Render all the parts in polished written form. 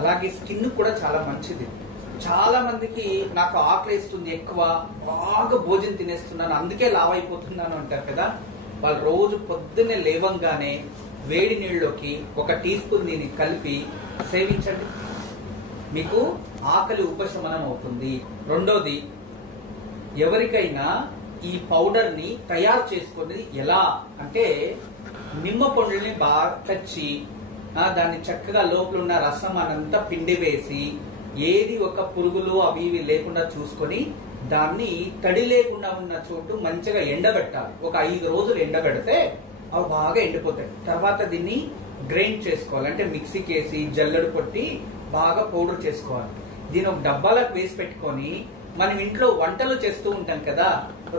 అలాగే స్కిన్ కూడా చాలా మంచిది. చాలా మందికి నాకు ఆకలిస్తుంది ఎక్కువ, బాగా భోజనం తినేస్తున్నాను అందుకే లావ్ అయిపోతున్నాను అంటారు కదా. వాళ్ళు రోజు పొద్దున్నే లేవంగానే వేడి నీళ్ళలోకి 1 టీ స్పూన్ దీన్ని కలిపి సేవించండి, మీకు ఆకలి ఉపశమనం అవుతుంది. రెండోది, ఎవరికైనా ఈ పౌడర్ ని తయారు చేసుకునేది ఎలా అంటే, నిమ్మ పండుల్ని బాగా కచ్చి దాన్ని చక్కగా లోపల ఉన్న రసం అనంతా పిండి వేసి, ఏది ఒక పురుగులు అవి ఇవి లేకుండా చూసుకొని దాన్ని తడి లేకుండా ఉన్న చోటు మంచిగా ఎండబెట్టాలి. ఒక 5 రోజులు ఎండబెడితే అవి బాగా ఎండిపోతాయి. తర్వాత దీన్ని గ్రైండ్ చేసుకోవాలి, అంటే మిక్సీకి వేసి జల్లెడు కొట్టి బాగా పౌడర్ చేసుకోవాలి. దీని ఒక డబ్బాలకు వేసి పెట్టుకొని, మనం ఇంట్లో వంటలు చేస్తూ ఉంటాం కదా,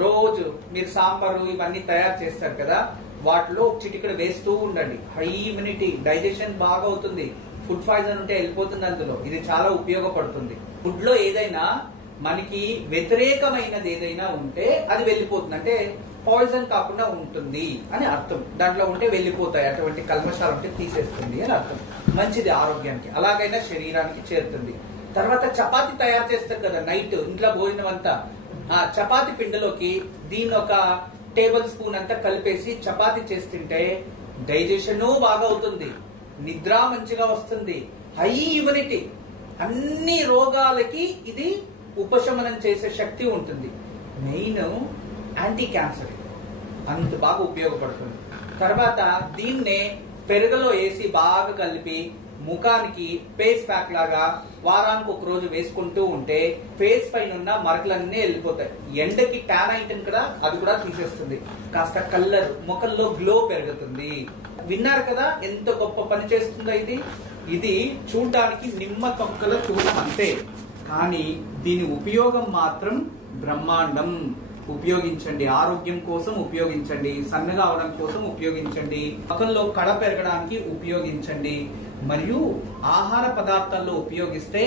రోజు మీరు సాంబారు ఇవన్నీ తయారు చేస్తారు కదా, వాటిలో చిటికెడు వేస్తూ ఉండండి. హై ఇమ్యూనిటీ, డైజెషన్ బాగా అవుతుంది. ఫుడ్ పాయిజన్ ఉంటే వెళ్ళిపోతుంది అందులో. ఇది చాలా ఉపయోగపడుతుంది. ఫుడ్ లో ఏదైనా మనకి వ్యతిరేకమైనది ఏదైనా ఉంటే అది వెళ్ళిపోతుంది, అంటే పాయిజన్ కాకుండా ఉంటుంది అని అర్థం. దాంట్లో ఉంటే వెళ్ళిపోతాయి, అటువంటి కల్మషాలు ఉంటే తీసేస్తుంది అని అర్థం. మంచిది ఆరోగ్యానికి, అలాగైనా శరీరానికి చేరుతుంది. తర్వాత చపాతి తయారు చేస్తారు కదా నైట్ ఇంట్లో భోజనం అంతా, ఆ చపాతి పిండిలోకి దీన్ని 1 టేబుల్ స్పూన్ అంతా కలిపేసి చపాతి చేస్తుంటే డైజెషన్ బాగా అవుతుంది, నిద్ర మంచిగా వస్తుంది, హై ఇమ్యూనిటీ, అన్ని రోగాలకి ఇది ఉపశమనం చేసే శక్తి ఉంటుంది. మెయిన్ యాంటీ క్యాన్సర్, అంత బాగా ఉపయోగపడుతుంది. తర్వాత దీన్నే పెరుగులో వేసి బాగా కలిపి ముఖానికి ఫేస్ ప్యాక్ లాగా వారానికి 1 రోజు వేసుకుంటూ ఉంటే ఫేస్ పైన ఉన్న మరకలన్నీ వెళ్ళిపోతాయి. ఎండకి ట్యాన్ అయింటుంది కదా, అది కూడా తీసేస్తుంది. కాస్త కలర్, ముఖంలో గ్లో పెరుగుతుంది. విన్నారు కదా ఎంత గొప్ప పని చేస్తుందో ఇది. ఇది చూడడానికి నిమ్మ తొక్కల చూడం అంతే, కానీ దీని ఉపయోగం మాత్రం బ్రహ్మాండం. ఉపయోగించండి, ఆరోగ్యం కోసం ఉపయోగించండి, సన్నగా అవడం కోసం ఉపయోగించండి, ముఖంలో కళ పెరగడానికి ఉపయోగించండి, మరియు ఆహార పదార్థాల్లో ఉపయోగిస్తే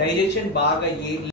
డైజెషన్ బాగా